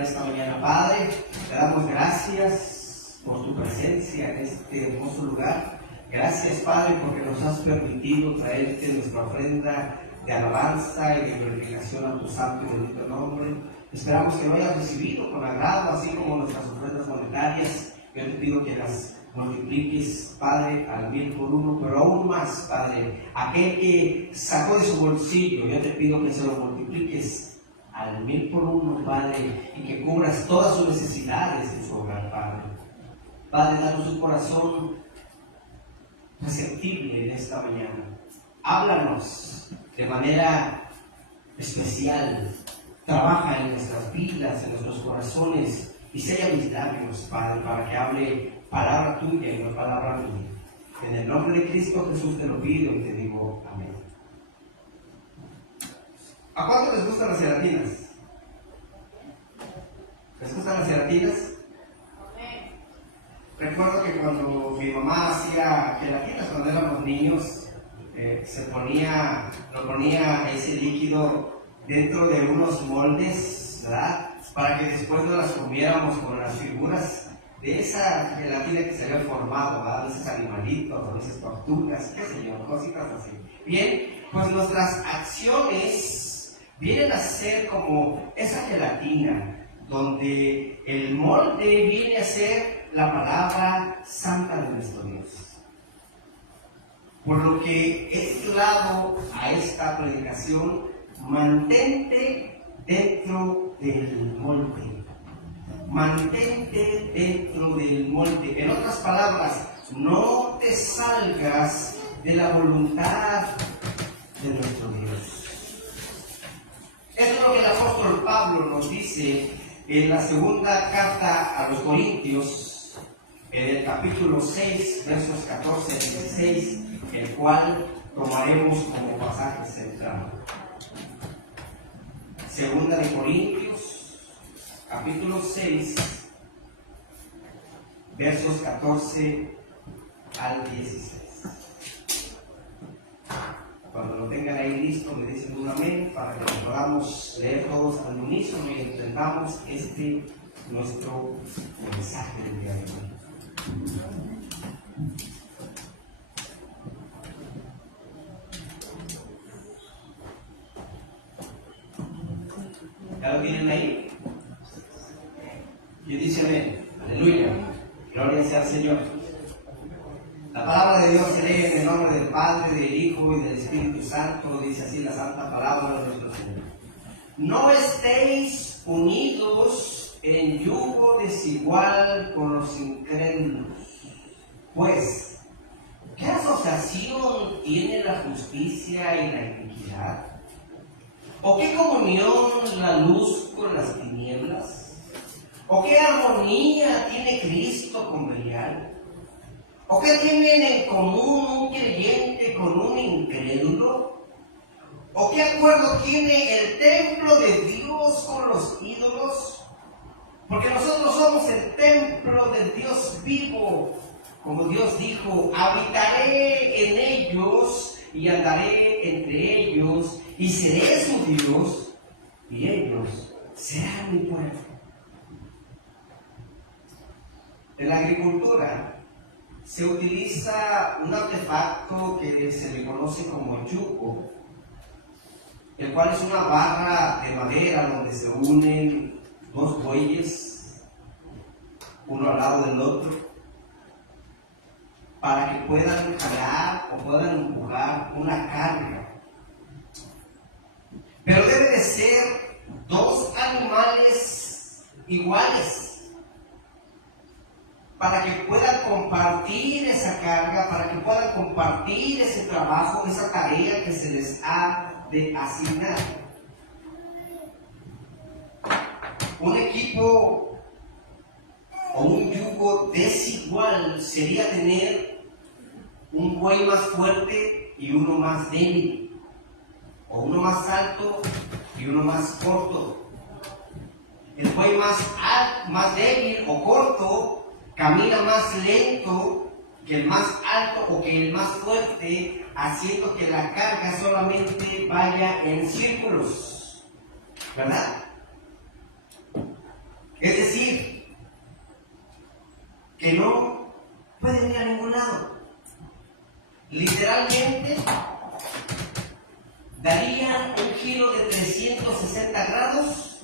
orar esta mañana. Padre, te damos gracias por tu presencia en este hermoso lugar. Gracias, Padre, porque nos has permitido traerte nuestra ofrenda de alabanza y de glorificación a tu santo y bendito nombre. Esperamos que lo hayas recibido con agrado, así como nuestras ofrendas monetarias. Yo te pido que las multipliques, Padre, al 1,000 por 1, pero aún más, Padre, aquel que sacó de su bolsillo, yo te pido que se lo multipliques al 1,000 por 1, Padre, y que cubras todas sus necesidades en su hogar, Padre. Padre, danos un corazón receptible en esta mañana. Háblanos de manera especial. Trabaja en nuestras vidas, en nuestros corazones, y sella mis labios, Padre, para que hable palabra tuya y no palabra mía. En el nombre de Cristo Jesús te lo pido y te digo amén. ¿A cuánto les gustan las gelatinas? ¿Les gustan las gelatinas? Recuerdo que cuando mi mamá hacía gelatinas cuando éramos niños, lo ponía ese líquido dentro de unos moldes, ¿verdad? Para que después no las comiéramos con las figuras de esa gelatina que se había formado, ¿verdad? De esos animalitos, de esas tortugas, qué sé yo, cositas así. Bien, pues nuestras acciones vienen a ser como esa gelatina, donde el molde viene a ser la palabra santa de nuestro Dios. Por lo que he titulado a esta predicación: mantente dentro del molde. Mantente dentro del molde. En otras palabras, no te salgas de la voluntad de nuestro Dios. Esto es lo que el apóstol Pablo nos dice en la segunda carta a los Corintios, en el capítulo 6, versos 14 a 16, el cual tomaremos como pasaje central. Segunda de Corintios, capítulo 6, versos 14 al 16. Cuando lo tengan ahí listo, me dicen un amén para que lo podamos leer todos al unísono y entendamos nuestro mensaje del día de hoy. ¿Ya lo tienen ahí? Y dice amén. Aleluya. Gloria sea al Señor. La palabra de Dios se lee en el nombre del Padre, del Hijo y del Espíritu Santo. Dice así la santa palabra de nuestro Señor. No estéis unidos en yugo desigual con los incrédulos. Pues, ¿qué asociación tiene la justicia y la iniquidad? ¿O qué comunión la luz con las tinieblas? ¿O qué armonía tiene Cristo con Belial? ¿O qué tienen en común un creyente con un incrédulo? ¿O qué acuerdo tiene el templo de Dios con los ídolos? Porque nosotros somos el templo del Dios vivo. Como Dios dijo, habitaré en ellos y andaré entre ellos y seré su Dios y ellos serán mi pueblo. En la agricultura se utiliza un artefacto que se le conoce como yugo, el cual es una barra de madera donde se unen dos bueyes, uno al lado del otro, para que puedan jalar o puedan empujar una carga. Pero debe de ser dos animales iguales, para que puedan compartir esa carga, para que puedan compartir ese trabajo, esa tarea que se les ha de asignar. Un equipo o un yugo desigual sería tener un buey más fuerte y uno más débil, o uno más alto y uno más corto. El buey más débil o corto camina más lento que el más alto o que el más fuerte, haciendo que la carga solamente vaya en círculos, ¿verdad? Es decir, que no pueden ir a ningún lado. Literalmente, darían un giro de 360 grados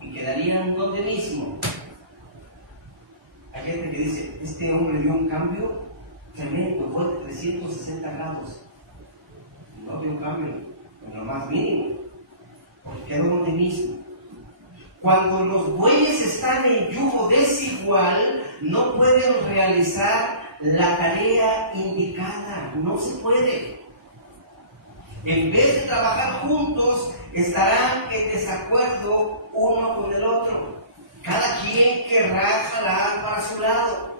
y quedarían donde mismo. Hay gente que dice, este hombre dio un cambio tremendo, fue de 360 grados. No dio un cambio, en lo más mínimo, porque quedó donde mismo. Cuando los bueyes están en yugo desigual, no pueden realizar la tarea indicada, no se puede. En vez de trabajar juntos, estarán en desacuerdo uno con el otro. Cada quien querrá jalar para su lado.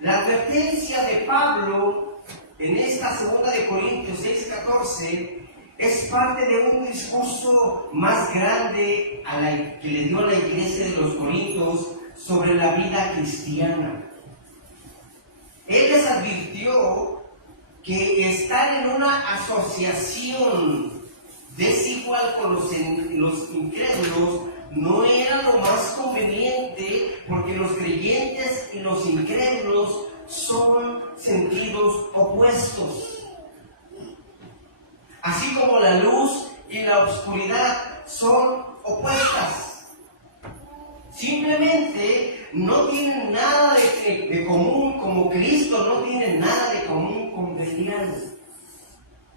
La advertencia de Pablo en esta 2 de Corintios 6:14 es parte de un discurso más grande que le dio a la iglesia de los Corintios sobre la vida cristiana. Él les advirtió que estar en una asociación desigual con los incrédulos no era lo más conveniente, porque los creyentes y los incrédulos son sentidos opuestos. Así como la luz y la oscuridad son opuestas. Simplemente no tienen nada de común, como Cristo no tiene nada de común con Belial.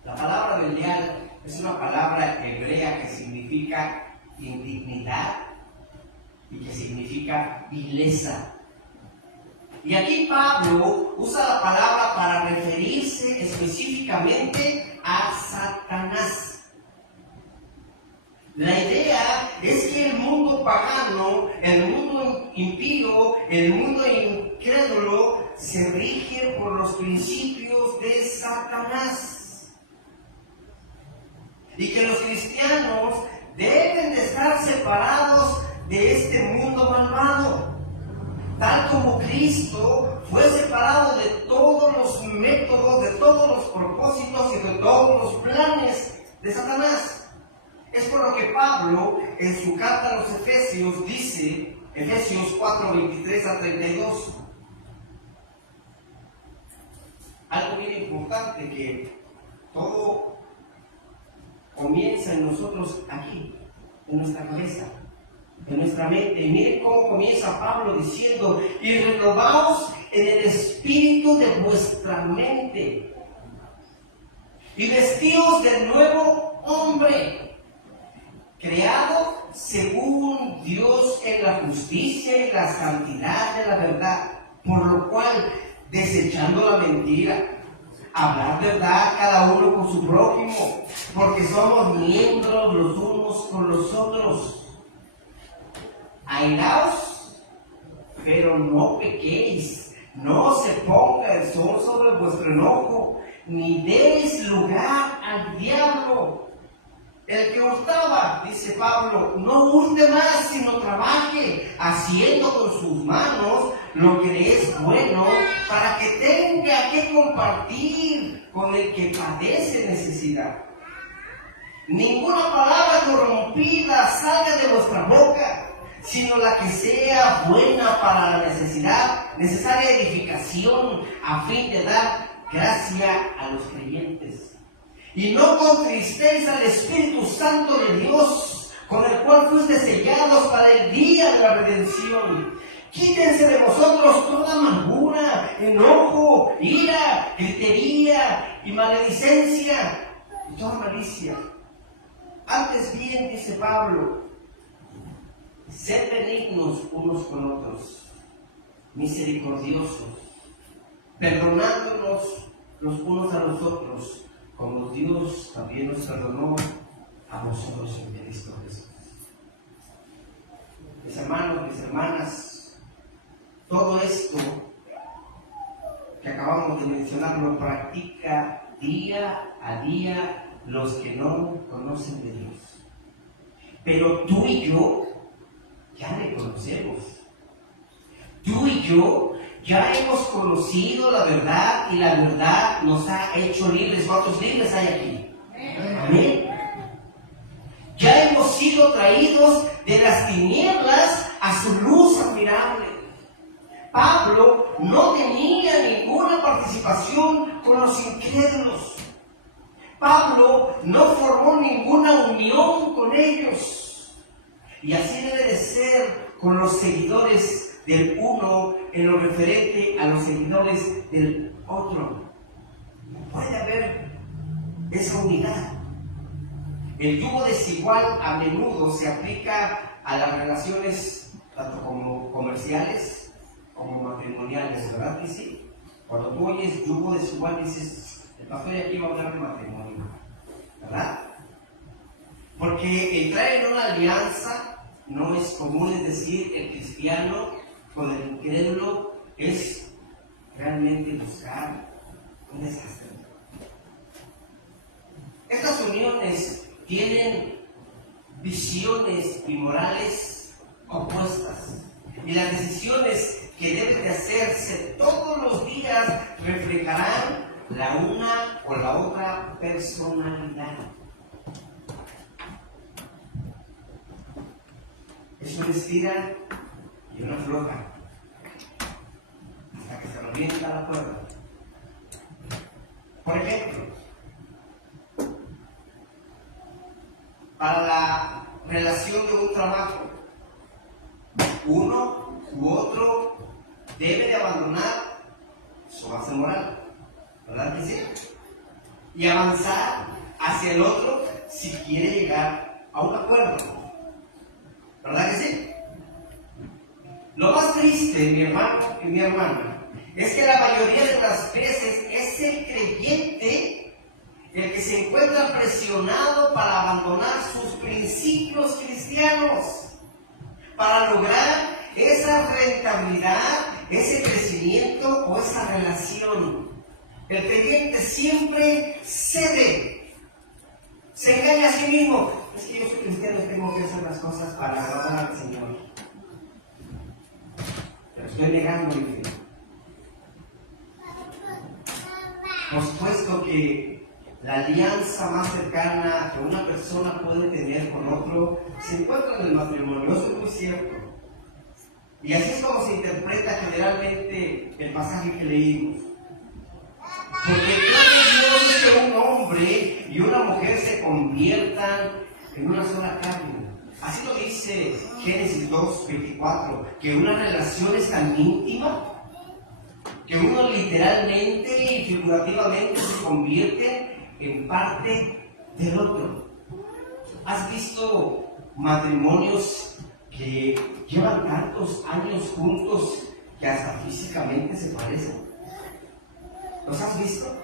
La palabra Belial es una palabra hebrea que significa indignidad y que significa vileza. Y aquí Pablo usa la palabra para referirse específicamente a Satanás. La idea es que el mundo pagano, el mundo impío, el mundo incrédulo se rige por los principios de Satanás. Y que los cristianos deben de estar separados de este mundo malvado. Tal como Cristo fue separado de todos los métodos, de todos los propósitos y de todos los planes de Satanás. Es por lo que Pablo, en su carta a los Efesios, dice, Efesios 4:23-32, algo bien importante, que todo comienza en nosotros aquí, en nuestra cabeza, en nuestra mente. Y miren cómo comienza Pablo diciendo: y renovaos en el espíritu de vuestra mente, y vestíos del nuevo hombre, creado según Dios en la justicia y la santidad de la verdad, por lo cual, desechando la mentira, hablar verdad cada uno con su prójimo, porque somos miembros los unos con los otros. Airaos, pero no pequéis, no se ponga el sol sobre vuestro enojo, ni deis lugar al diablo. El que hurtaba, dice Pablo, no hurte más, sino trabaje, haciendo con sus manos lo que le es bueno, para que tenga que compartir con el que padece necesidad. Ninguna palabra corrompida salga de vuestra boca, sino la que sea buena para la necesaria edificación, a fin de dar gracia a los creyentes. Y no contristéis al Espíritu Santo de Dios, con el cual fuiste sellados para el día de la redención. Quítense de vosotros toda amargura, enojo, ira, gritería y maledicencia y toda malicia. Antes bien, dice Pablo, sed benignos unos con otros, misericordiosos, perdonándonos los unos a los otros, como Dios también nos perdonó a vosotros en Cristo Jesús. Mis hermanos, mis hermanas, todo esto que acabamos de mencionar lo practica día a día los que no conocen de Dios. Pero tú y yo ya le conocemos. Tú y yo ya hemos conocido la verdad, y la verdad nos ha hecho libres. ¿Cuántos libres hay aquí? Amén. Ya Ya hemos sido traídos de las tinieblas a su luz admirable. Pablo no tenía ninguna participación con los incrédulos. Pablo no formó ninguna unión con ellos. Y así debe de ser con los seguidores del uno en lo referente a los seguidores del otro. No puede haber esa unidad. El yugo desigual a menudo se aplica a las relaciones tanto como comerciales como matrimoniales, ¿verdad que sí? Cuando tú oyes yugo desigual dices, el pastor de aquí va a hablar de matrimonio, ¿verdad? Porque entrar en una alianza no es común, es decir, el cristiano con el incrédulo es realmente buscar un desastre. Estas uniones tienen visiones y morales opuestas, y las decisiones que deben de hacerse todos los días reflejarán la una o la otra personalidad. Es una estira y una afloja hasta que se revienta la cuerda. Por ejemplo, para la relación de un trabajo, uno u otro debe de abandonar su base moral, ¿verdad que sí? Y avanzar hacia el otro si quiere llegar a un acuerdo, ¿verdad que sí? Lo más triste, mi hermano y mi hermana, es que la mayoría de las veces es el creyente el que se encuentra presionado para abandonar sus principios cristianos, para lograr esa rentabilidad, ese crecimiento o esa relación. El creyente siempre cede, se engaña a sí mismo. Es que yo soy cristiano y tengo que hacer las cosas para agradar al Señor. Pero estoy negando mi fe. Por supuesto que la alianza más cercana que una persona puede tener con otro se encuentra en el matrimonio, eso es muy cierto. Y así es como se interpreta generalmente el pasaje que leímos. Porque Dios es que un hombre y una mujer se conviertan en una sola carne. Así lo dice Génesis 2:24, que una relación es tan íntima que uno literalmente y figurativamente se convierte en parte del otro. ¿Has visto matrimonios que llevan tantos años juntos que hasta físicamente se parecen? ¿Los has visto?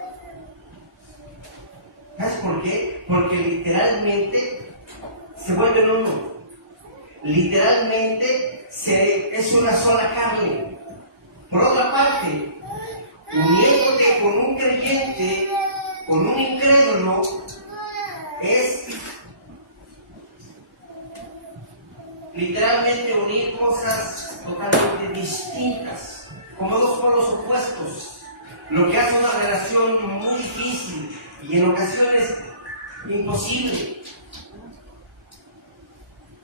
¿Sabes por qué? Porque literalmente se vuelven uno. Literalmente es una sola carne. Por otra parte, uniéndote con un creyente, con un incrédulo, es literalmente unir cosas totalmente distintas, como dos polos opuestos, lo que hace una relación muy difícil y en ocasiones imposible.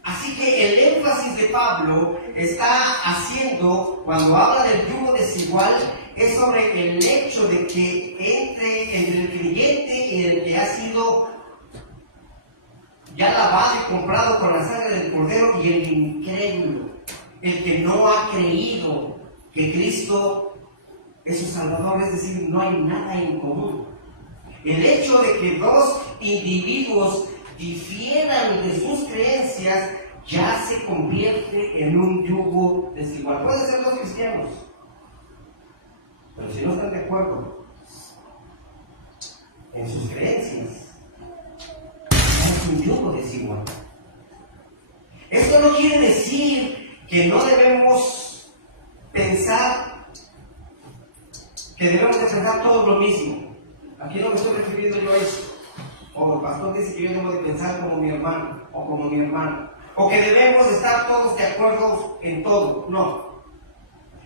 Así que el énfasis de Pablo está haciendo, cuando habla del yugo desigual, es sobre el hecho de que entre el creyente y el que ha sido ya lavado y comprado con la sangre del Cordero, y el incrédulo, el que no ha creído que Cristo es su Salvador, es decir, no hay nada en común. El hecho de que dos individuos difieran de sus creencias ya se convierte en un yugo desigual. Pueden ser dos cristianos, pero si no están de acuerdo en sus creencias, es un yugo desigual. Esto no quiere decir que no debemos pensar, que debemos de pensar todos lo mismo. Aquí no me estoy refiriendo yo a eso. O el pastor dice que yo debo de pensar como mi hermano o como mi hermana, o que debemos de estar todos de acuerdo en todo. No.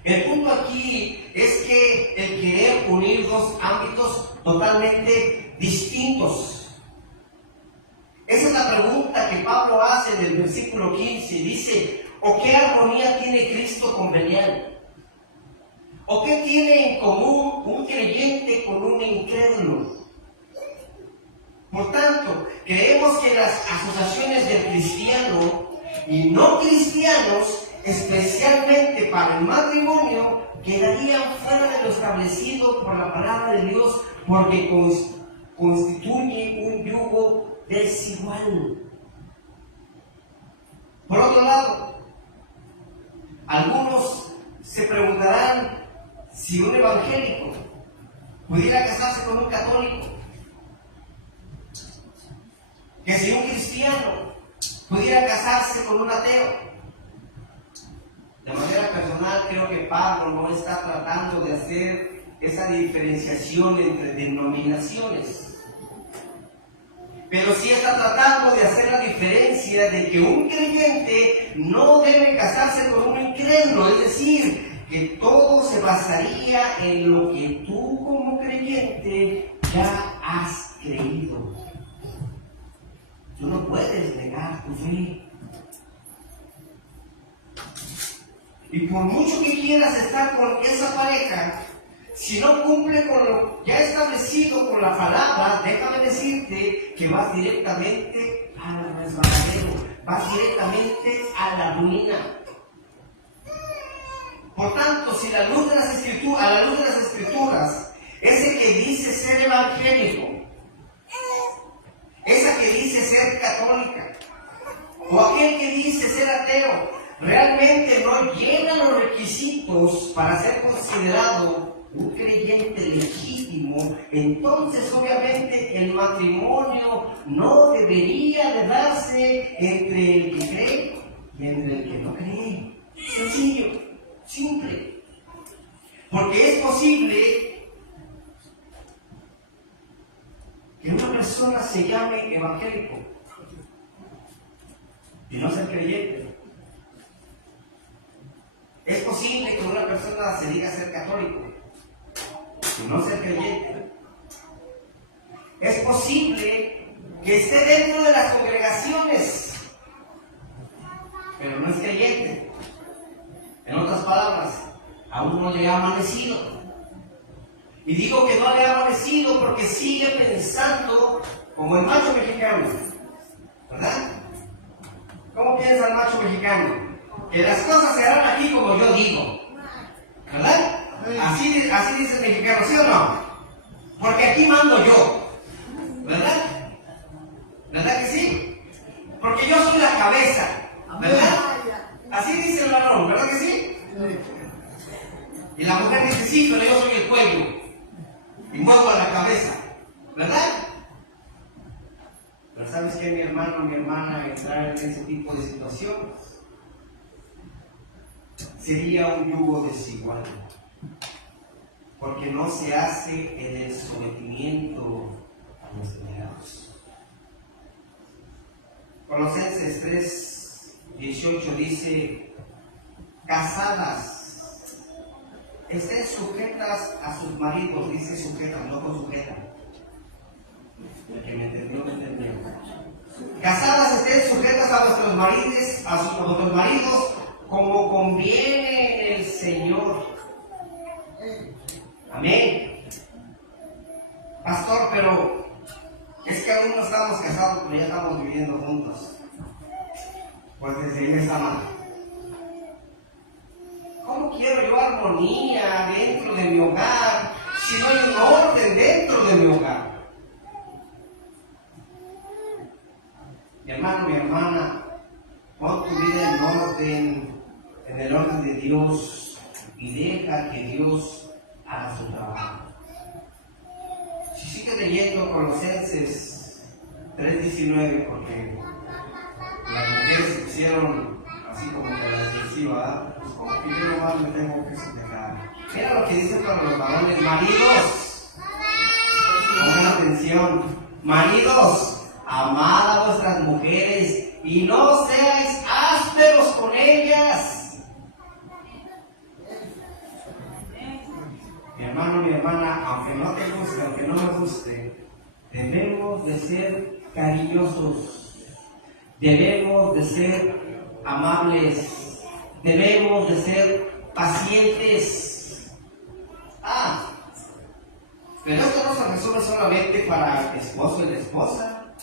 El punto aquí es que el querer unir dos ámbitos totalmente distintos Esa es la pregunta que Pablo hace en el versículo 15. Dice, ¿o qué armonía tiene Cristo con Belial? ¿O qué tiene en común un creyente con un incrédulo? Por tanto, creemos que las asociaciones del cristiano y no cristianos, especialmente para el matrimonio, quedarían fuera de lo establecido por la palabra de Dios, porque constituye un yugo desigual. Por otro lado, algunos se preguntarán si un evangélico pudiera casarse con un católico, que si un cristiano pudiera casarse con un ateo. De manera personal, creo que Pablo no está tratando de hacer esa diferenciación entre denominaciones, pero sí está tratando de hacer la diferencia de que un creyente no debe casarse con un incrédulo, es decir, que todo se basaría en lo que tú como creyente ya has creído. Tú no puedes negar tu fe. Y por mucho que quieras estar con esa pareja, si no cumple con lo ya establecido con la palabra, déjame decirte que vas directamente al resbaladero, vas directamente a la ruina. Por tanto, si a la luz de las escrituras, ese que dice ser evangélico, esa que dice ser católica, o aquel que dice ser ateo, realmente no llena los requisitos para ser considerado un creyente legítimo, entonces obviamente el matrimonio no debería de darse entre el que cree y entre el que no cree. Sencillo, simple. Porque es posible que una persona se llame evangélico y no ser creyente. Es posible que una persona se diga ser católico y no ser creyente. Es posible que esté dentro de las congregaciones, pero no es creyente. En otras palabras, aún no le ha amanecido. Y digo que no le ha amanecido porque sigue pensando como el macho mexicano, ¿verdad? ¿Cómo piensa el macho mexicano? Que las cosas se harán aquí como yo digo, ¿verdad? Así dice el mexicano, ¿sí o no? Porque aquí mando yo, ¿verdad? ¿Verdad que sí? Porque yo soy la cabeza, ¿verdad? Así dice el varón, ¿verdad que sí? Y la mujer dice, sí, pero yo soy el cuello y muevo a la cabeza, ¿verdad? Pero ¿sabes qué, mi hermano, mi hermana, entrar en ese tipo de situaciones sería un yugo desigual, porque no se hace en el sometimiento a los delegados. Colosenses 3:18 dice, casadas, estén sujetas a sus maridos, dice sujetas, no con sujeta. El que me entendió, me entendió. Casadas, estén sujetas a vuestros maridos, como conviene el Señor. Amén. Pastor, pero es que aún no estamos casados, pero ya estamos viviendo juntos. Pues desde ahí está mal. ¿Cómo quiero yo armonía dentro de mi hogar si no hay un orden dentro de mi hogar? Mi hermano, mi hermana, pon tu vida en orden, en el orden de Dios, y deja que Dios haga su trabajo. Si sigue leyendo Colosenses 3:19, porque las mujeres se pusieron así como que a la defensiva, pues como que yo nomás me tengo que sujetar. Mira lo que dice para los varones: maridos, pongan atención, maridos, amad a vuestras mujeres y no seáis ásperos con ellas. Mi hermano, mi hermana, aunque no te guste, aunque no me guste, debemos de ser cariñosos, debemos de ser amables, debemos de ser pacientes. Pero esto no se resuelve solamente para el esposo y la esposa,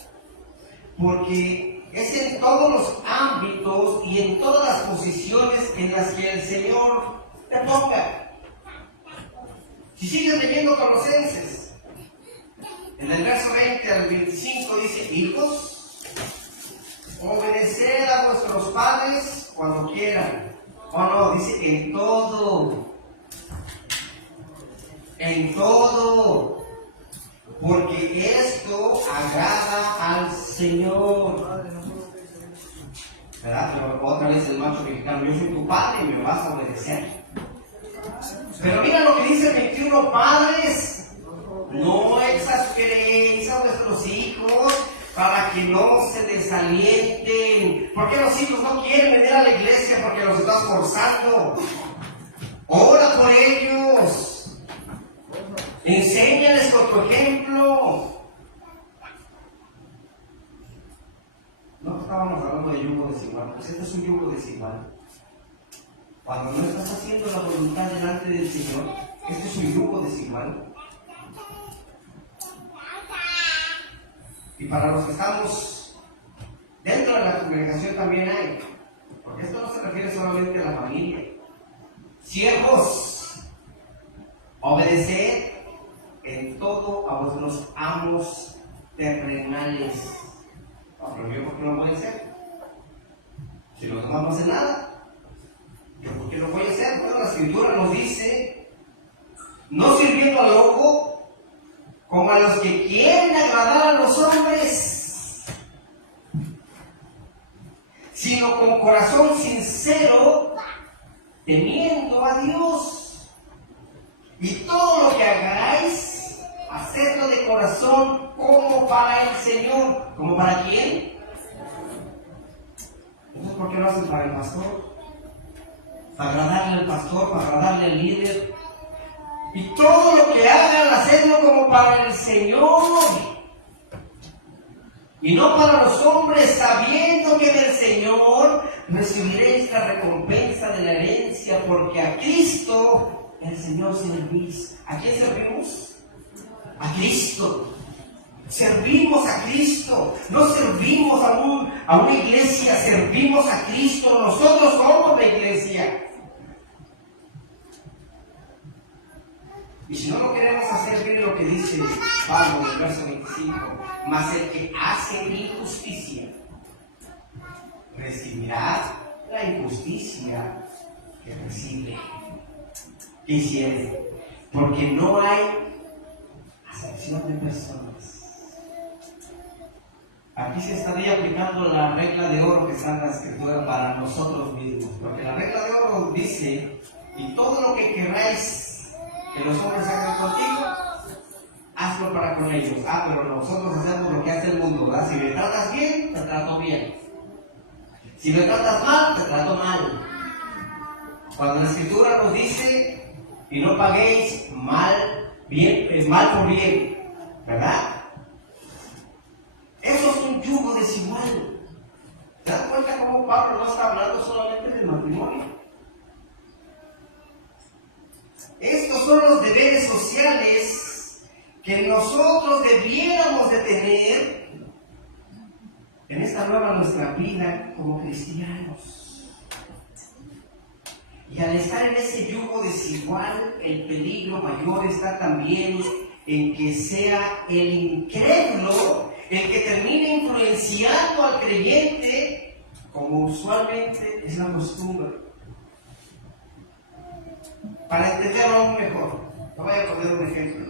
porque es en todos los ámbitos y en todas las posiciones en las que el Señor te ponga. Si sigues leyendo Colosenses, en el verso 20 al 25 dice: hijos, obedeced a vuestros padres cuando quieran. O no, dice en todo, porque esto agrada al Señor. ¿Verdad? Pero otra vez el macho mexicano: yo soy tu padre y me vas a obedecer. Pero mira lo que dice el 21: padres, no exasperéis a vuestros hijos para que no se desalienten. ¿Por qué los hijos no quieren venir a la iglesia? Porque los estás forzando. Ora por ellos. Enséñales con tu ejemplo. No estábamos hablando de yugo desigual, pues este es un yugo desigual. Cuando no estás haciendo la voluntad delante del Señor, este es un yugo desigual. Y para los que estamos dentro de la congregación también hay, porque esto no se refiere solamente a la familia. Siervos, obedeced en todo a vuestros amos terrenales. Pero yo, ¿por qué no voy a hacer? Si los demás no hacen nada, ¿yo por qué no voy a hacer? Bueno, la Escritura nos dice: no sirviendo al ojo, como a los que quieren agradar a los hombres, sino con corazón sincero, temiendo a Dios. Y todo lo que hagáis, hacedlo de corazón como para el Señor. ¿Como para quién? Entonces, ¿por qué lo hacen para el pastor? Para agradarle al pastor, para agradarle al líder. Y todo lo que hagan, hacedlo como para el Señor y no para los hombres, sabiendo que del Señor recibiréis la recompensa de la herencia, porque a Cristo el Señor servís. ¿A quién servimos? A Cristo. Servimos a Cristo. No servimos a una iglesia, servimos a Cristo. Nosotros somos la iglesia. Y si no lo queremos hacer, miren lo que dice Pablo en el verso 25: mas el que hace injusticia recibirá la injusticia que recibe. ¿Qué hiciere? Porque no hay acepción de personas. Aquí se estaría aplicando la regla de oro que está en la Escritura para nosotros mismos, porque la regla de oro dice: y todo lo que queráis que los hombres hagan contigo, hazlo para con ellos. Pero nosotros hacemos lo que hace el mundo, ¿verdad? Si me tratas bien, te trato bien. Si me tratas mal, te trato mal. Cuando la Escritura nos dice: y no paguéis mal por bien, ¿verdad? Eso es un yugo desigual. ¿Te das cuenta cómo Pablo no está hablando solamente del matrimonio? Estos son los deberes sociales que nosotros debiéramos de tener en esta nuestra vida como cristianos. Y al estar en ese yugo desigual, el peligro mayor está también en que sea el incrédulo el que termine influenciando al creyente, como usualmente es la costumbre. Para entenderlo aún mejor, te voy a poner un ejemplo.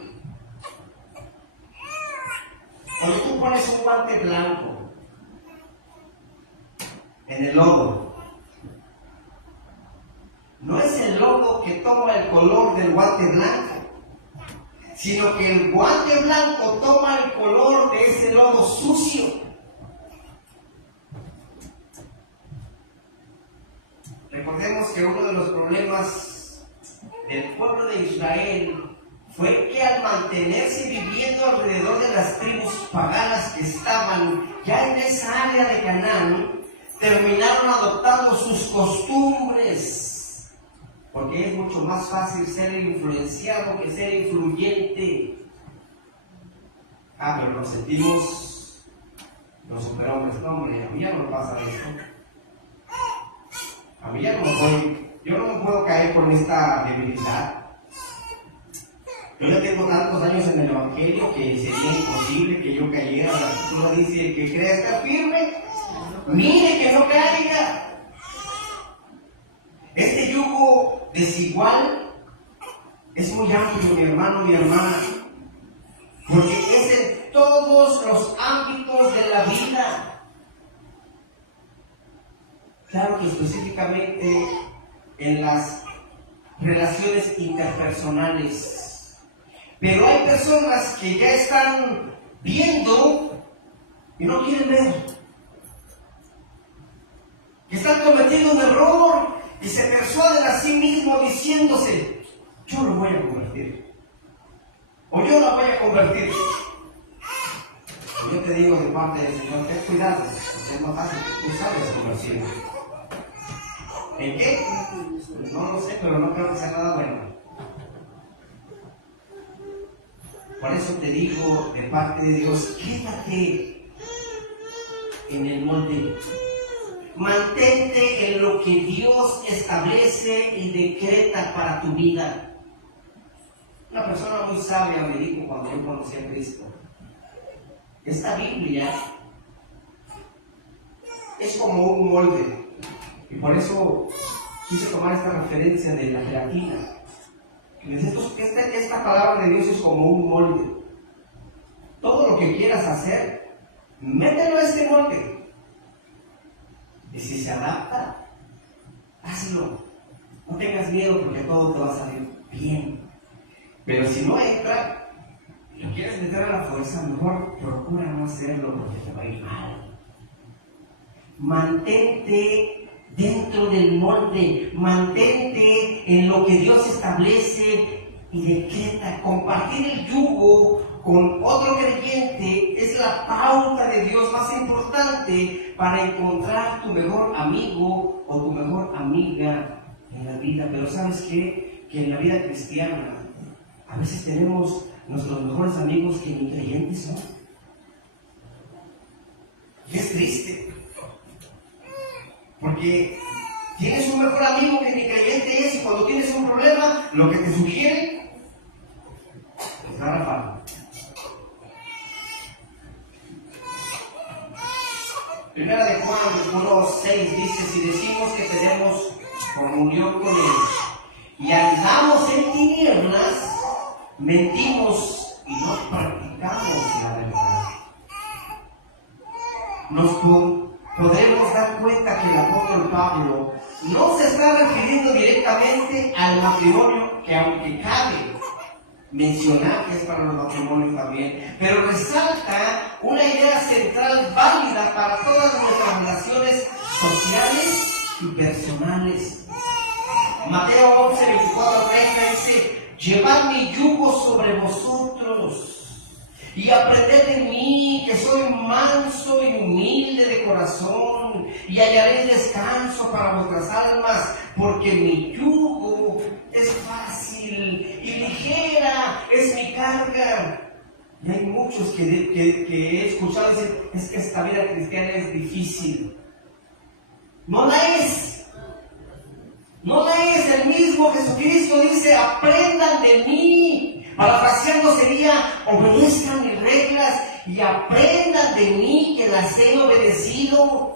Cuando tú pones un guante blanco en el lodo, no es el lodo que toma el color del guante blanco, sino que el guante blanco toma el color de ese lodo sucio. Recordemos que uno de los problemas del pueblo de Israel fue que al mantenerse viviendo alrededor de las tribus paganas que estaban ya en esa área de Canaán, terminaron adoptando sus costumbres, porque es mucho más fácil ser influenciado que ser influyente. Pero nos sentimos los superhombres. No, hombre, a mí ya no me pasa esto. A mí ya no yo no me puedo caer con esta debilidad. Yo ya tengo tantos años en el Evangelio que sería imposible que yo cayera. La Escritura dice que crea estar firme, mire que no caiga. Este yugo desigual es muy amplio, mi hermano, mi hermana, porque es en todos los ámbitos de la vida. Claro que específicamente en las relaciones interpersonales. Pero hay personas que ya están viendo y no quieren ver. Que están cometiendo un error y se persuaden a sí mismos diciéndose: yo lo voy a convertir. O yo la voy a convertir. Yo te digo de parte del Señor, ten cuidado, porque es más fácil que tú sabes convertirlo. ¿En qué? Pues no lo sé, pero no creo que sea nada bueno. Por eso te digo de parte de Dios, quédate en el molde. Mantente en lo que Dios establece y decreta para tu vida. Una persona muy sabia me dijo cuando yo conocí a Cristo: esta Biblia es como un molde. Y por eso quise tomar esta referencia de la gelatina. Esta palabra de Dios es como un molde. Todo lo que quieras hacer, mételo a este molde. Y si se adapta, hazlo. No tengas miedo, porque todo te va a salir bien. Pero si no entra y lo quieres meter a la fuerza, mejor procura no hacerlo, porque te va a ir mal. Mantente dentro del molde, mantente en lo que Dios establece y decreta. Compartir el yugo con otro creyente es la pauta de Dios más importante para encontrar tu mejor amigo o tu mejor amiga en la vida. Pero ¿sabes qué? Que en la vida cristiana a veces tenemos nuestros mejores amigos que ni creyentes son. Y es triste, porque tienes un mejor amigo que ni creyente es, y cuando tienes un problema, lo que te sugiere es dar la palma. Primera de Juan 1:6 dice: si decimos que tenemos comunión con Él y andamos en tinieblas, mentimos y no practicamos la verdad. Nos podremos dar cuenta que el apóstol Pablo no se está refiriendo directamente al matrimonio, que aunque cabe mencionar que es para los matrimonios también, pero resalta una idea central válida para todas nuestras relaciones sociales y personales. Mateo 11:24-30 dice: llevad mi yugo sobre vosotros y aprended de mí, que soy manso y humilde de corazón, y hallaréis descanso para vuestras almas, porque mi yugo es fácil y ligera es mi carga. Y hay muchos que he escuchado decir: es que esta vida cristiana es difícil. No la es. No la es. El mismo Jesucristo dice: aprendan de mí. Parafraseando sería: obedezcan mis reglas y aprendan de mí, que las he obedecido.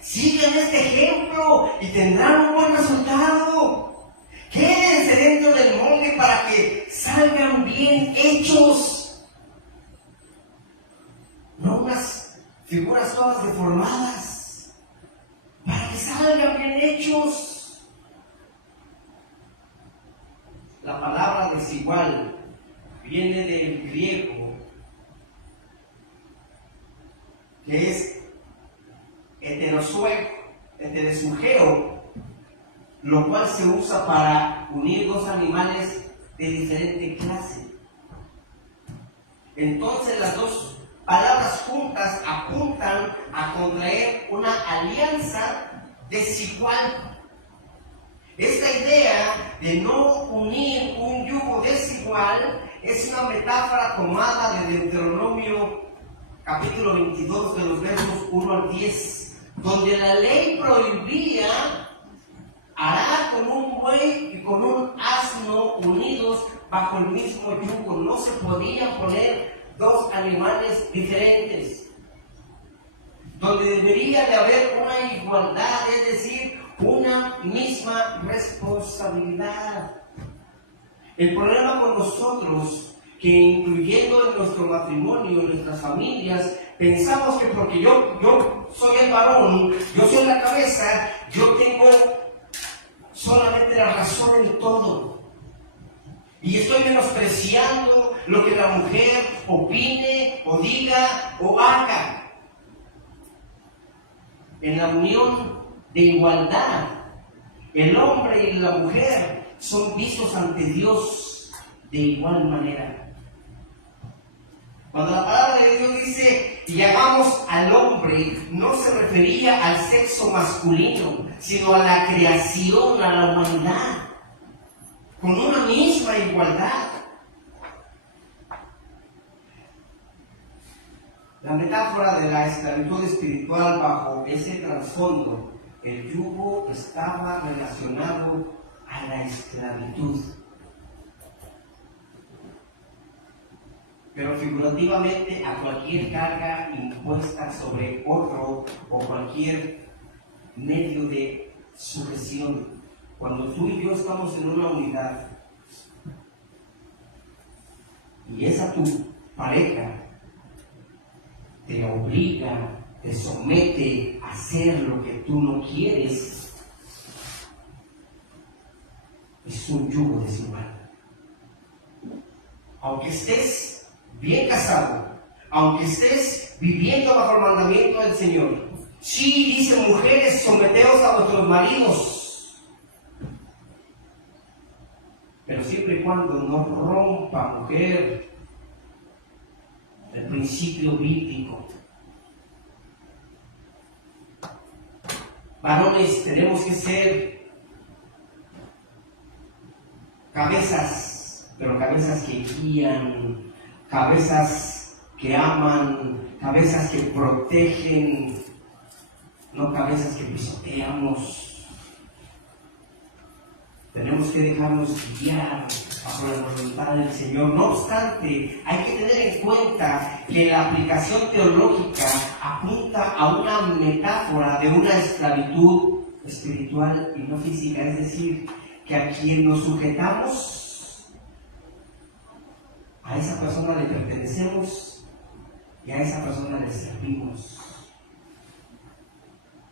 Sigan este ejemplo y tendrán un buen resultado. Quédense dentro del molde para que salgan bien hechos. No unas figuras todas deformadas, para que salgan bien hechos. La palabra desigual viene del griego, que es heterosugeo, lo cual se usa para unir dos animales de diferente clase. Entonces las dos palabras juntas apuntan a contraer una alianza desigual. Esta idea de no unir un yugo desigual es una metáfora tomada de Deuteronomio capítulo 22 de los versos 1 al 10, donde la ley prohibía arar con un buey y con un asno unidos bajo el mismo yugo. No se podía poner dos animales diferentes. Donde debería de haber una igualdad, es decir, una misma responsabilidad. El problema con nosotros, que incluyendo en nuestro matrimonio, en nuestras familias, pensamos que porque yo soy el varón, yo soy la cabeza, yo tengo solamente la razón en todo. Y estoy menospreciando lo que la mujer opine, o diga, o haga. En la unión de igualdad, el hombre y la mujer son vistos ante Dios de igual manera. Cuando la palabra de Dios dice y hagamos al hombre, no se refería al sexo masculino, sino a la creación, a la humanidad, con una misma igualdad. La metáfora de la esclavitud espiritual bajo ese trasfondo, el yugo estaba relacionado a la esclavitud. Pero figurativamente a cualquier carga impuesta sobre otro o cualquier medio de sujeción. Cuando tú y yo estamos en una unidad y esa tu pareja te obliga, te somete a hacer lo que tú no quieres, es un yugo desigual. Aunque estés bien casado, aunque estés viviendo bajo el mandamiento del Señor, sí dice: mujeres, someteos a vuestros maridos, pero siempre y cuando no rompa, mujer, el principio bíblico. Varones, tenemos que ser cabezas, pero cabezas que guían, cabezas que aman, cabezas que protegen, no cabezas que pisoteamos. Tenemos que dejarnos guiar bajo la voluntad del Señor. No obstante, hay que tener en cuenta que la aplicación teológica apunta a una metáfora de una esclavitud espiritual y no física, es decir, que a quien nos sujetamos, a esa persona le pertenecemos y a esa persona le servimos.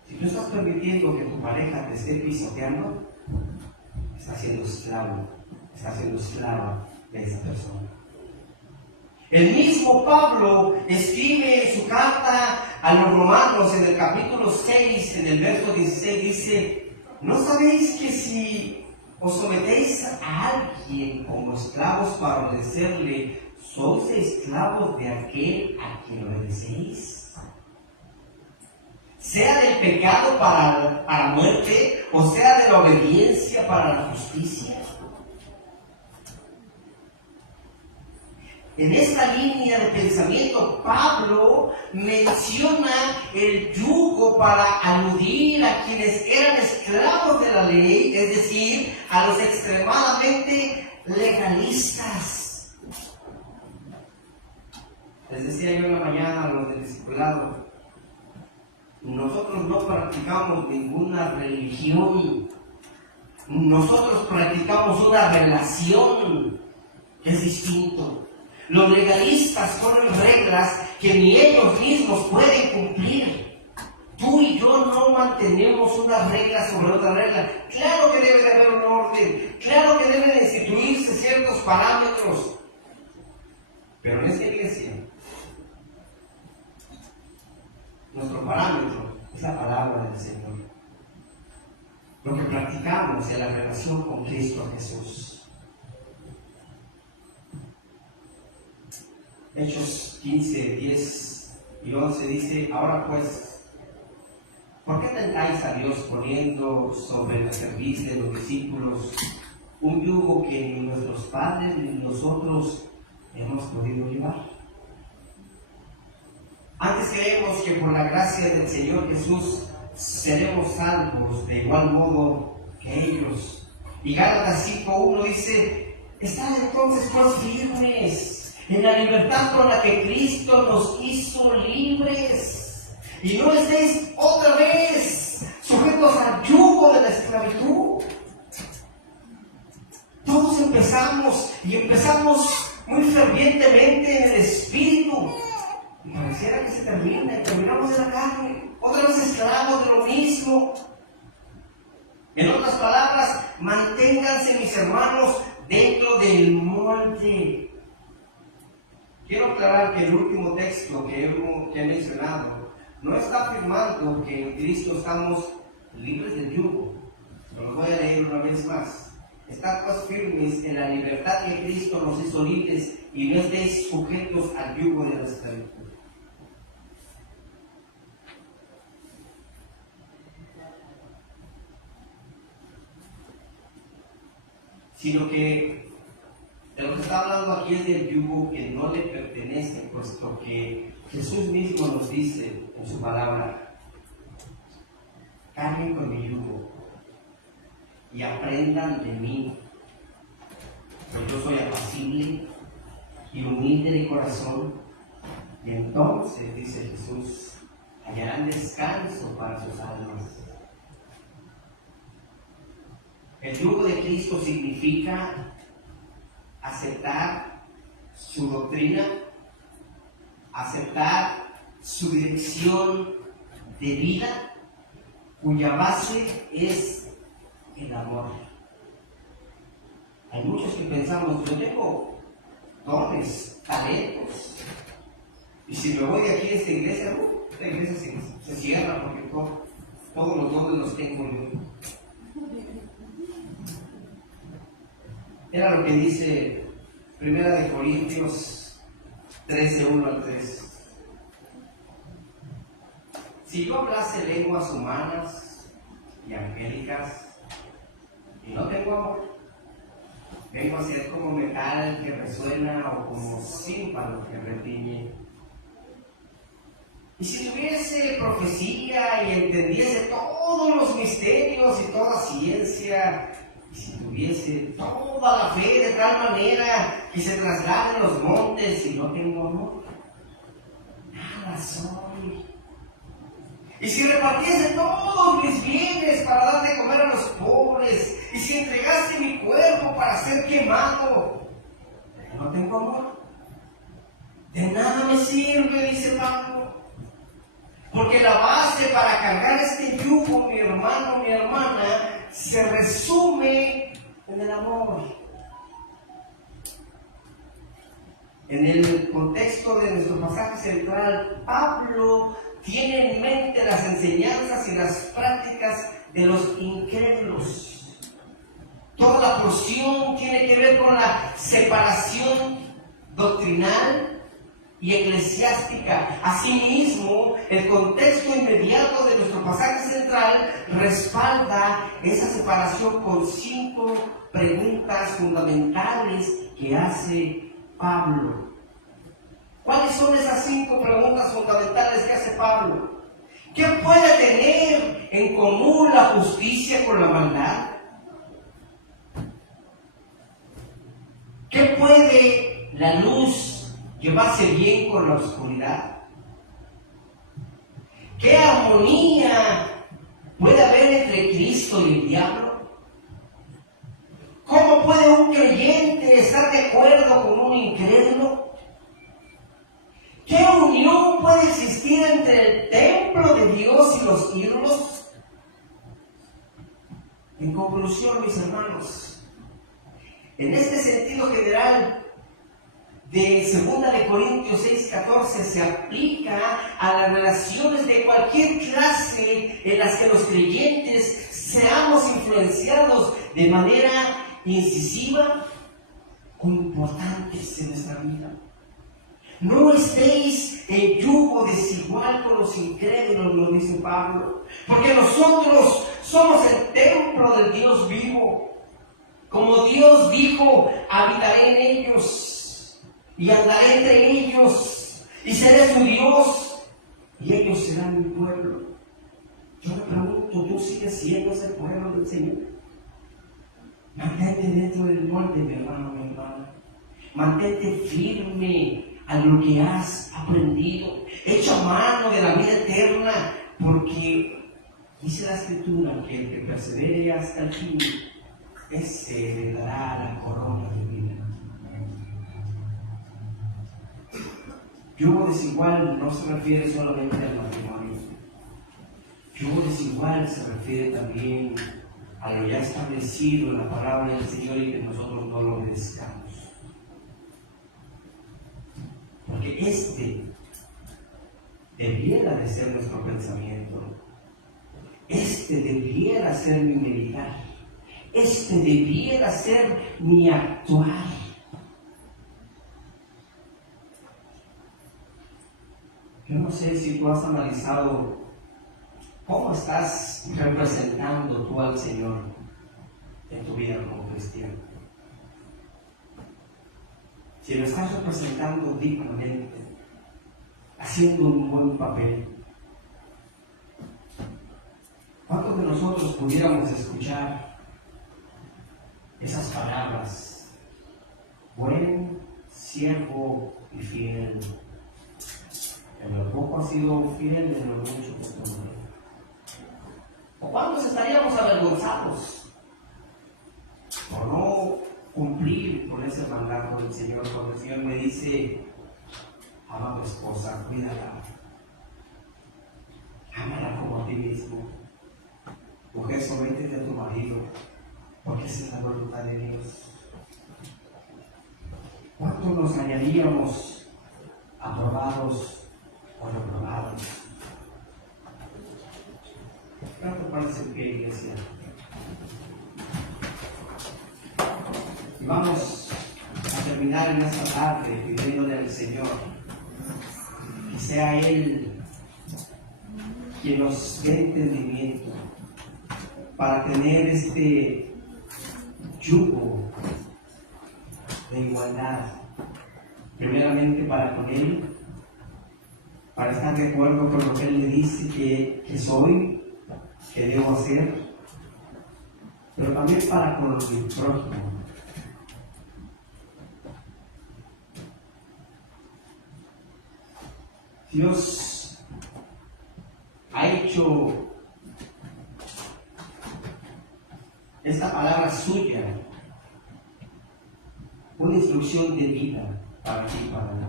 Si tú estás permitiendo que tu pareja te esté pisoteando, está siendo esclavo, está siendo esclava de esa persona. El mismo Pablo escribe en su carta a los romanos en el capítulo 6, en el verso 16, dice: ¿no sabéis que si os sometéis a alguien como esclavos para obedecerle, sois esclavos de aquel a quien obedecéis? Sea del pecado para muerte, o sea de la obediencia para la justicia. En esta línea de pensamiento, Pablo menciona el yugo para aludir a quienes eran esclavos de la ley, es decir, a los extremadamente legalistas. Les decía yo en la mañana a los del discipulado: nosotros no practicamos ninguna religión, nosotros practicamos una relación que es distinto. Los legalistas ponen reglas que ni ellos mismos pueden cumplir. Tú y yo no mantenemos una regla sobre otra regla. Claro que debe de haber un orden, claro que deben instituirse ciertos parámetros, pero en esta iglesia nuestro parámetro es la palabra del Señor, lo que practicamos en la relación con Cristo Jesús. Hechos 15, 10 y 11 dice: ahora pues, ¿por qué tentáis a Dios poniendo sobre la cerviz de los discípulos un yugo que ni nuestros padres ni nosotros hemos podido llevar? Antes creemos que por la gracia del Señor Jesús seremos salvos de igual modo que ellos. Y Gálatas 5:1 dice: estad entonces pues firmes en la libertad con la que Cristo nos hizo libres, y no estéis otra vez sujetos al yugo de la esclavitud. Todos empezamos muy fervientemente en el Espíritu, y pareciera que se termina, y terminamos en la carne, otra vez esclavos de lo mismo. En otras palabras, manténganse, mis hermanos, dentro del molde. Quiero aclarar que el último texto que he mencionado no está afirmando que en Cristo estamos libres del yugo. Lo voy a leer una vez más. Estad pues firmes en la libertad que Cristo nos hizo libres, y no estéis sujetos al yugo de la esclavitud. Sino que de lo que está hablando aquí es del yugo que no le pertenece, puesto que Jesús mismo nos dice en su palabra: carguen con mi yugo y aprendan de mí, pues yo soy apacible y humilde de corazón, y entonces, dice Jesús, hallarán descanso para sus almas. El yugo de Cristo significa aceptar su doctrina, aceptar su dirección de vida, cuya base es el amor. Hay muchos que pensamos: yo tengo dones, talentos, y si me voy de aquí de esta iglesia se cierra, porque todos los dones los tengo yo. Era lo que dice 1 Corintios 13:1-3. Si yo hablase lenguas humanas y angélicas y no tengo amor, vengo a ser como metal que resuena o como címbalo que retiñe. Y si tuviese profecía y entendiese todos los misterios y toda ciencia, y si tuviese toda la fe de tal manera que se trasladen los montes y no tengo amor, nada soy. Y si repartiese todos mis bienes para dar de comer a los pobres, y si entregase mi cuerpo para ser quemado, pero no tengo amor, de nada me sirve, dice Pablo. Porque la base para cargar este yugo, mi hermano, mi hermana, se resume en el amor. En el contexto de nuestro pasaje central, Pablo tiene en mente las enseñanzas y las prácticas de los incrédulos. Toda la porción tiene que ver con la separación doctrinal y eclesiástica. Asimismo, el contexto inmediato de nuestro pasaje central respalda esa separación con 5 preguntas fundamentales que hace Pablo. ¿Cuáles son esas 5 preguntas fundamentales que hace Pablo? ¿Qué puede tener en común la justicia con la maldad? ¿Qué puede la luz llevarse bien con la oscuridad? ¿Qué armonía puede haber entre Cristo y el diablo? ¿Cómo puede un creyente estar de acuerdo con un incrédulo? ¿Qué unión puede existir entre el templo de Dios y los ídolos? En conclusión, mis hermanos, en este sentido general de 2 Corintios 6:14 se aplica a las relaciones de cualquier clase en las que los creyentes seamos influenciados de manera incisiva o importantes en nuestra vida. No estéis en yugo desigual con los incrédulos, lo dice Pablo, porque nosotros somos el templo del Dios vivo. Como Dios dijo, habitaré en ellos y andaré entre ellos y seré su Dios y ellos serán mi pueblo. Yo me pregunto, ¿tú sigues siendo ese pueblo del Señor? Mantente dentro del molde, mi hermano, mi hermana. Mantente firme a lo que has aprendido. Echa mano de la vida eterna, porque dice la Escritura que el que persevere hasta el fin, ese le dará la corona de vida. Yugo desigual no se refiere solamente al matrimonio. Yugo desigual se refiere también a lo ya establecido en la palabra del Señor y que nosotros no lo obedezcamos. Porque este debiera de ser nuestro pensamiento. Este debiera ser mi meditar. Este debiera ser mi actuar. Yo no sé si tú has analizado cómo estás representando tú al Señor en tu vida como cristiano. Si lo estás representando dignamente, haciendo un buen papel, ¿cuántos de nosotros pudiéramos escuchar esas palabras? Buen siervo y fiel. En lo poco has sido fiel, en lo mucho te pondré. ¿O cuántos estaríamos avergonzados por no cumplir con ese mandato del Señor? Cuando el Señor me dice, ama a tu esposa, cuídala, ámala como a ti mismo. Mujer, sométete a tu marido, porque esa es la voluntad de Dios. ¿Cuánto nos hallaríamos aprobados o reprobados? ¿Cuánto parece en pie, iglesia? Y vamos a terminar en esta tarde pidiéndole al Señor que sea Él quien nos dé entendimiento para tener este yugo de igualdad, primeramente para con Él, para estar de acuerdo con lo que Él me dice que soy, que debo hacer, pero también para con mi prójimo. Dios ha hecho esta palabra suya una instrucción de vida para ti y para mí.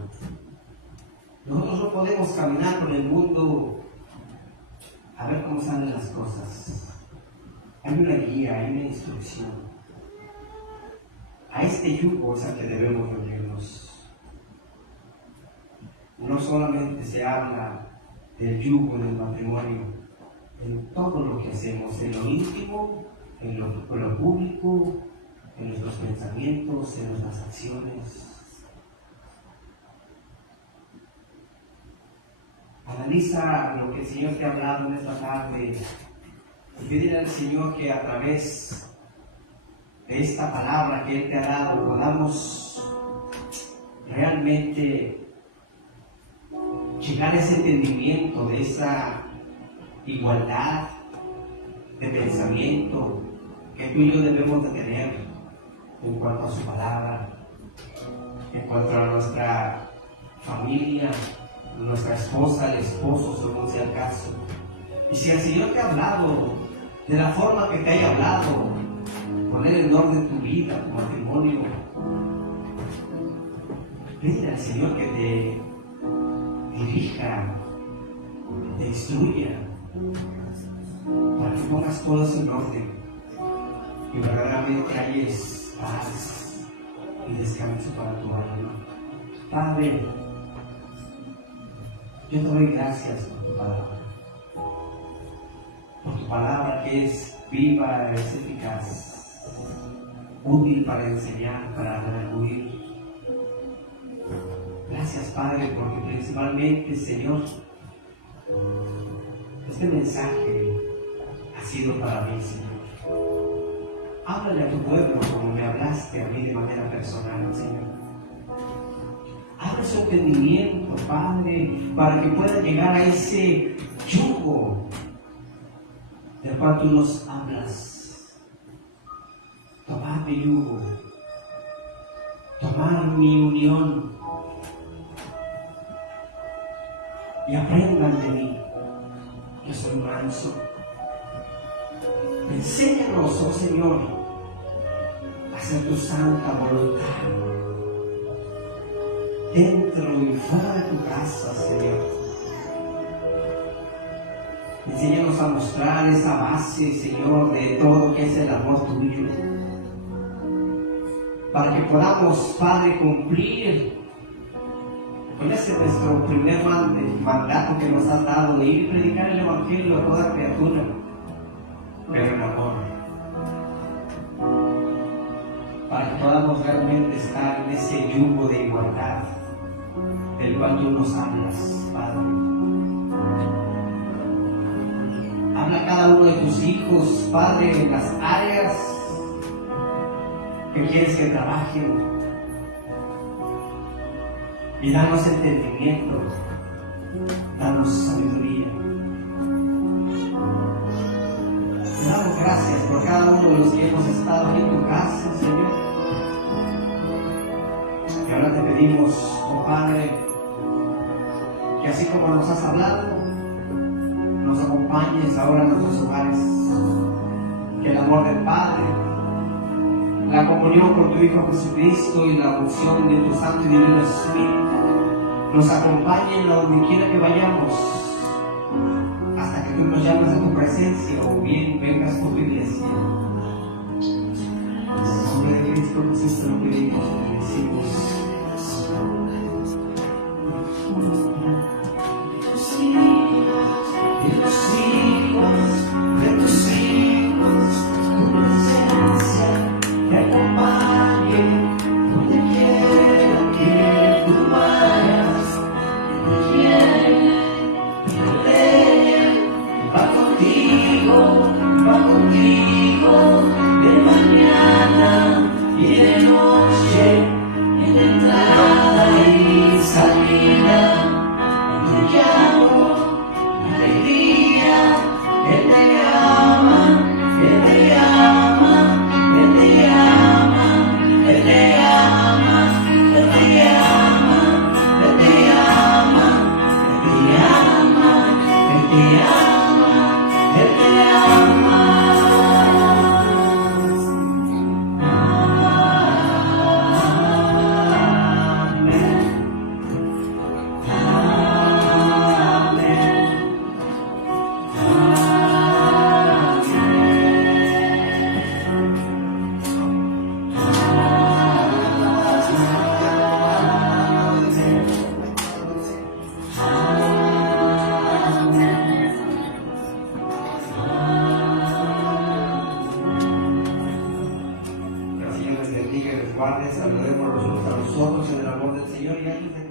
Nosotros no podemos caminar por el mundo a ver cómo salen las cosas. Hay una guía, hay una instrucción. A este yugo es al que debemos unirnos. No solamente se habla del yugo del matrimonio, en todo lo que hacemos, en lo íntimo, en lo público, en nuestros pensamientos, en nuestras acciones. Analiza lo que el Señor te ha hablado en esta tarde y pídele al Señor que a través de esta palabra que Él te ha dado podamos realmente llegar a ese entendimiento de esa igualdad de pensamiento que tú y yo debemos de tener en cuanto a su palabra, en cuanto a nuestra familia, nuestra esposa, el esposo, según sea el caso. Y si el Señor te ha hablado de la forma que te haya hablado, poner en orden tu vida, tu matrimonio, pídele al Señor que te dirija, que te instruya, para que pongas todo eso en orden y verdaderamente halles paz y descanso para tu alma. Padre, yo te doy gracias por tu palabra que es viva, es eficaz, útil para enseñar, para redarguir. Gracias, Padre, porque principalmente, Señor, este mensaje ha sido para mí, Señor. Háblale a tu pueblo como me hablaste a mí de manera personal, Señor. Abre su entendimiento, Padre, para que pueda llegar a ese yugo del cual tú nos hablas. Tomad mi yugo, tomad mi unión y aprendan de mí. Yo soy manso. Enséñanos, oh Señor, a hacer tu santa voluntad dentro y fuera de tu casa, Señor. Enséñanos a mostrar esa base, Señor, de todo lo que es el amor tuyo, para que podamos, Padre, cumplir con ese nuestro primer mandato que nos has dado, de ir y predicar el Evangelio a toda criatura, pero en amor, para que podamos realmente estar en ese yugo de igualdad del cual tú nos hablas, Padre. Habla a cada uno de tus hijos, Padre, en las áreas que quieres que trabajen, y danos entendimiento, danos sabiduría. Te damos gracias por cada uno de los que hemos estado aquí en tu casa, Señor. Y ahora te pedimos, oh Padre, que así como nos has hablado, nos acompañes ahora en nuestros hogares. Que el amor del Padre, la comunión con tu Hijo Jesucristo y la unción de tu Santo y Divino Espíritu nos acompañen a donde quiera que vayamos, hasta que tú nos llames a tu presencia o bien vengas por tu iglesia. En el nombre de Cristo Jesús te lo pedimos y decimos. Saludemos los unos a los otros en el amor del Señor y antes de